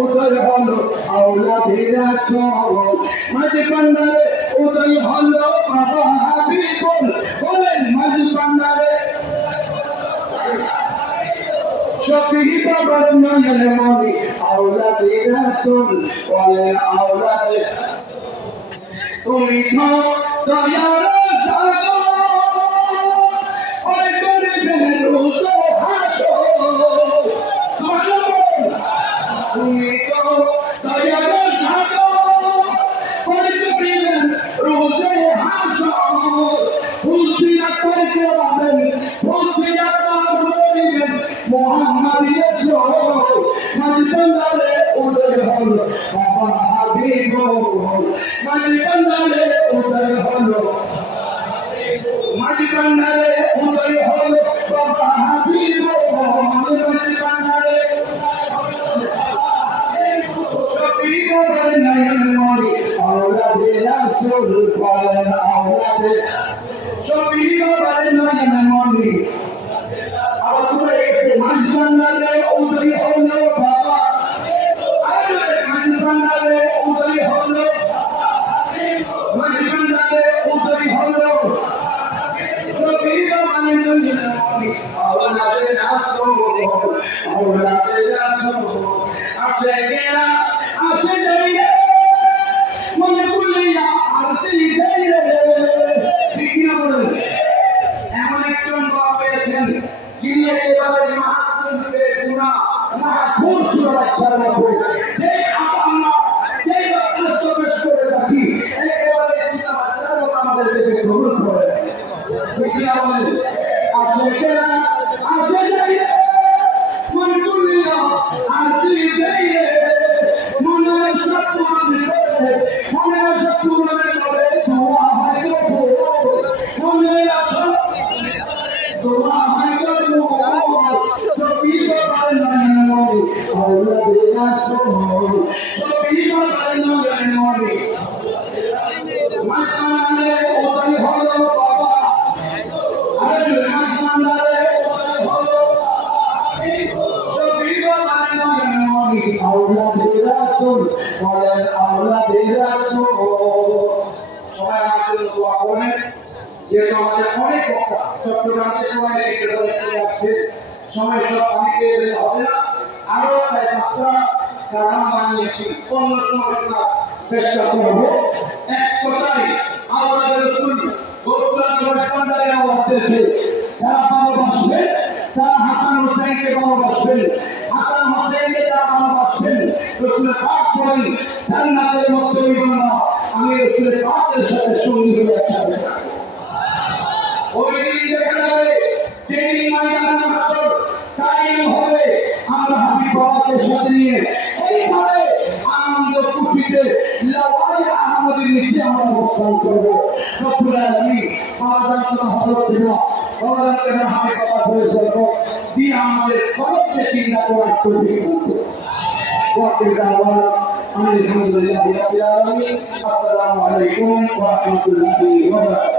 উদয় হলো আওলাদের রাসূল মাঝে বান্দারে উদয় হলো বাবা হাবিবুল বলেন মাঝে বান্দারে শফি বাবার নয়ন মনি আওলাদের রাসূল বলেন আওলাদের তুমি তো দয়ার সাগর ওই গরিবের রোজে হাসো তুমি তো দয়ার সাগর ওই গরিবের রোজে হাসো ফুলসিরা করতে পারেন ফুলসিরা করবেন মোহাম্মদ রাসূল মদিনারে উদয় হলো বাবা হাবিবুল মদিনারে উদয় হলো মদিনারে উদয় হলো বাবা হাবিবুল মদিনারে শফি বাবার নয়ন মনি আওলাদের রাসূল বলেন আওলাদের শফি বাবার নয়ন মনি আওলাদের মদিনারে উদয় হলো বাবা মদিনারে উদয় হলো মদিনারে উদয় হলো শফি বাবার নয়ন মনি আওলাদের রাসূল আওলাদের রাসূল আসে গেলা আসে যাইয়া মনে কুলিয়া আরতি যাইয়া ঠিক না বলেন এমন একজন বাবা পেয়েছেন যিনি একেবারে মাহাত্মে গুণা মাহফুজ সুরাত চালনা করে যে আমরা যে কষ্ট করে থাকি একেবারে চিন্তা ভাবনা আমাদের থেকে গ্রহণ করে ঠিক না বলেন আসে গেলা আসে যাইয়া মনে কুলিয়া আরতি যাইয়া মনের শত্রু মনের শত্রু করে দোয়া হয় গো মনের দোয়া হয় গো শফি বাবার নয়ন মনি আওলাদের রাসূল শফি বাবার নয়ন মনি মদিনারে উদয় হলো বাবা আরে মদিনারে উদয় হলো শফি বাবার নয়ন মনি আওলাদের রাসূল বলেন আওলাদের রাসূল সবাই আমাদের দোয়া করবেন যেহেতু আমাদের অনেক কথা চট্টগ্রামে সবাই আসছে সময় সব অনেকে হবে না আরো 4-5টা কারণ বানিয়েছি অন্য সময় শোনার চেষ্টা করবো এক কথাই আওলাদের রাসূল গোপালগঞ্জ পান্ডারে আওলাদেরকে যারা ভালোবাসবেন তারা হাসান হোসেনকে ভালোবাসবেন হাসান হোসেনকে যারা ভালোবাসবেন রাসূলের পাক বলেন জান্নাতের মধ্যে না আমি রাসূলের পাকের সাথে সঙ্গী হয়ে যাবে ওই দিন দেখা যাবে যেদিন ময়দানে হাসর কায়েম হবে আমরা হাবিব বাবাকে সাথে নিয়ে এইভাবে আনন্দ খুশিতে লাওয়াই আহমদের নিচে আমরা অবস্থান করবো রব্বুল আলামিন আমাদের হযরত দিনা আমাদেরকে হাবিব বাবা হয়ে যাবো দিয়ে আমাদের খরচে চিন্তা করার তৌফিক দিতে ওয়াকিল দাওয়ানা আলহামদুলিল্লাহি রাব্বিল আলামিন আসসালামু আলাইকুম ওয়া রাহমাতুল্লাহি ওয়া বারাকাতুহু